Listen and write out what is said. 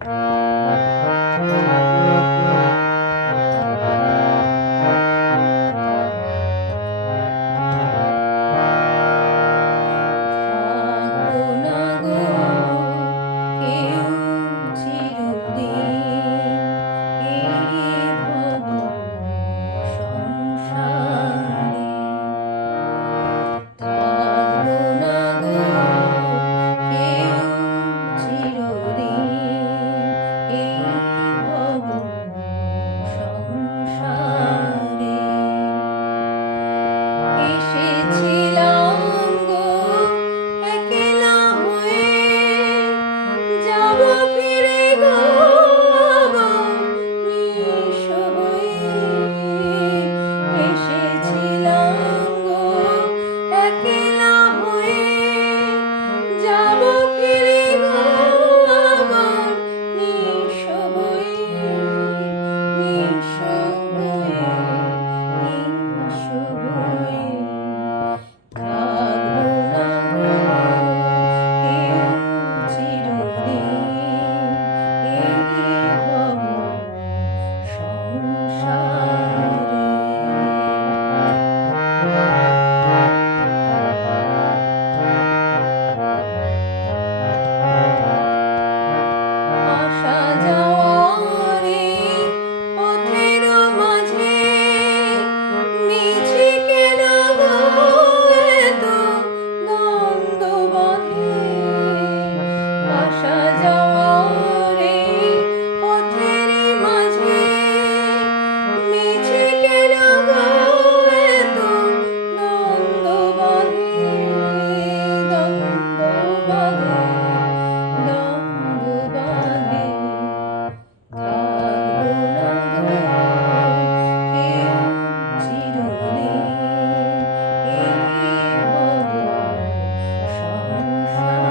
থাকবো না গো কেউ চিরদিন এই ভব সংসারে। থাকবো না গো কেউ চিরদিন এই ভব সংসারে। এসেছিলাম গো একলা হয়ে, যাব ফিরে গো আবার নিঃস্ব হয়ে। এসেছিলাম গো একলা হয়ে, যাব ফিরে গো আবার নিঃস্ব হয়ে, নিঃস্ব হয়ে, নিঃস্ব হয়ে। থাকবো না গো কেউ চিরদিন এই ভব সংসারে। আসা যাওয়ার এই পথের মাঝে মিছে কেন গো এত দ্বন্দ্ব বাঁধে। আসা যাওয়ার এই পথের মাঝে মিছে কেন গো এত দ্বন্দ্ব বাঁধে, দ্বন্দ্ব বাঁধে, দ্বন্দ্ব বাঁধে। থাকবো না গো কেউ চিরদিন এই ভব সংসারে।